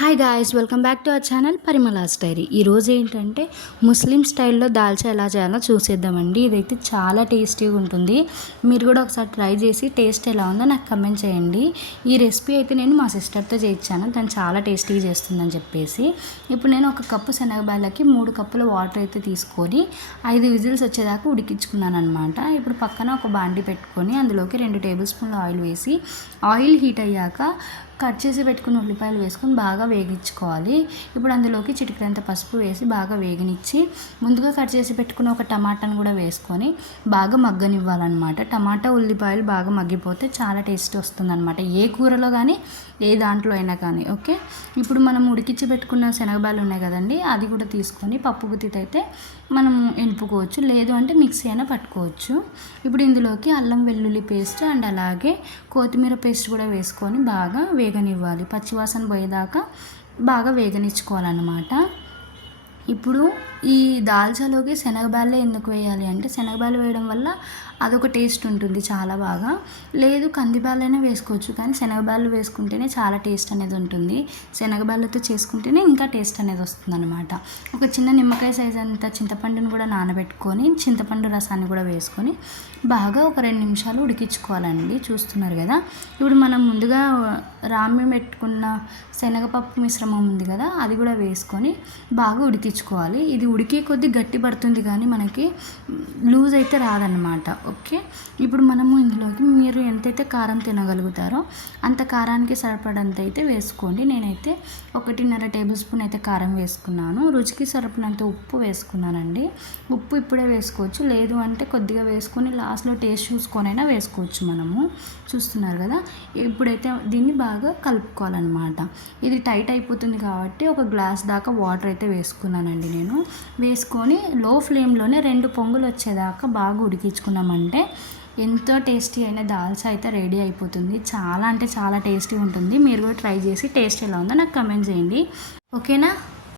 Hi guys, welcome back to our channel Parimala's diary. ఈరోజు ఏంటంటే ముస్లిం స్టైల్లో దాల్చా ఎలా చేయాలో చూసేద్దామండి. ఇదైతే చాలా టేస్టీగా ఉంటుంది. మీరు కూడా ఒకసారి ట్రై చేసి టేస్ట్ ఎలా ఉందో నాకు కమెంట్ చేయండి. ఈ రెసిపీ అయితే నేను మా సిస్టర్తో చేయించాను. తను చాలా టేస్టీగా చేస్తుందని చెప్పేసి. ఇప్పుడు నేను ఒక కప్పు శనగబాళ్ళకి 3 కప్పుల వాటర్ అయితే తీసుకొని 5 విజిల్స్ వచ్చేదాకా ఉడికించుకున్నాను అనమాట. ఇప్పుడు పక్కన ఒక బాండి పెట్టుకొని అందులోకి 2 టేబుల్ స్పూన్ల ఆయిల్ వేసి ఆయిల్ హీట్ అయ్యాక కట్ చేసి పెట్టుకున్న ఉల్లిపాయలు వేసుకొని బాగా వేగించుకోవాలి. ఇప్పుడు అందులోకి చిటికెడంత పసుపు వేసి బాగా వేగనిచ్చి ముందుగా కట్ చేసి పెట్టుకున్న ఒక టమాటాను కూడా వేసుకొని బాగా మగ్గనివ్వాలన్నమాట. టమాటా ఉల్లిపాయలు బాగా మగ్గిపోతే చాలా టేస్ట్ వస్తుందన్నమాట, ఏ కూరలో కానీ ఏ దాంట్లో అయినా కానీ. ఓకే, ఇప్పుడు మనం ఉడికించి పెట్టుకున్న శనగబాలు ఉన్నాయి కదండి, అది కూడా తీసుకొని పప్పు గుత్తితో మనం ఎనుపుకోవచ్చు, లేదు అంటే మిక్సీ అయినా పట్టుకోవచ్చు. ఇప్పుడు ఇందులోకి అల్లం వెల్లుల్లి పేస్ట్ అండ్ అలాగే కొత్తిమీర పేస్ట్ కూడా వేసుకొని బాగా వేగనివ్వాలి. పచ్చివాసన పోయేదాకా బాగా వేగనిచ్చుకోవాలన్నమాట. ఇప్పుడు ఈ దాల్చాలోకి శనగబాలే ఎందుకు వేయాలి అంటే, శనగబాలు వేయడం వల్ల అదొక టేస్ట్ ఉంటుంది చాలా బాగా. లేదు కందిబాలైనా వేసుకోవచ్చు, కానీ శనగబాలు వేసుకుంటేనే చాలా టేస్ట్ అనేది ఉంటుంది. శనగబాలతో చేసుకుంటేనే ఇంకా టేస్ట్ అనేది వస్తుంది అనమాట. ఒక చిన్న నిమ్మకాయ సైజ్ అంత చింతపండును కూడా నానబెట్టుకొని చింతపండు రసాన్ని కూడా వేసుకొని బాగా ఒక 2 నిమిషాలు ఉడికించుకోవాలండి. చూస్తున్నారు కదా, ఇప్పుడు మనం ముందుగా రామి పెట్టుకున్న శనగపప్పు మిశ్రమం ఉంది కదా, అది కూడా వేసుకొని బాగా ఉడికించుకోవాలి. ఇది ఉడికే కొద్దీ గట్టి పడుతుంది కానీ మనకి లూజ్ అయితే రాదన్నమాట. ఓకే, ఇప్పుడు మనము ఇందులోకి మీరు ఎంతైతే కారం తినగలుగుతారో అంత కారానికి సరిపడంత అయితే వేసుకోండి. నేనైతే 1.5 టేబుల్ స్పూన్ అయితే కారం వేసుకున్నాను. రుచికి సరిపడినంత ఉప్పు వేసుకున్నానండి. ఉప్పు ఇప్పుడే వేసుకోవచ్చు, లేదు అంటే కొద్దిగా వేసుకొని లాస్ట్లో టేస్ట్ చూసుకొనైనా వేసుకోవచ్చు మనము. చూస్తున్నారు కదా, ఇప్పుడైతే దీన్ని బాగా కలుపుకోవాలన్నమాట. ఇది టైట్ అయిపోతుంది కాబట్టి ఒక గ్లాస్ దాకా వాటర్ అయితే వేసుకున్నానండి నేను. వేసుకొని లో ఫ్లేమ్లోనే 2 పొంగులు వచ్చేదాకా బాగా ఉడికించుకున్నామంటే ఎంతో టేస్టీ అయిన దాల్చా అయితే రెడీ అయిపోతుంది. చాలా అంటే చాలా టేస్టీ ఉంటుంది. మీరు కూడా ట్రై చేసి టేస్ట్ ఎలా ఉందో నాకు కమెంట్ చేయండి. ఓకేనా.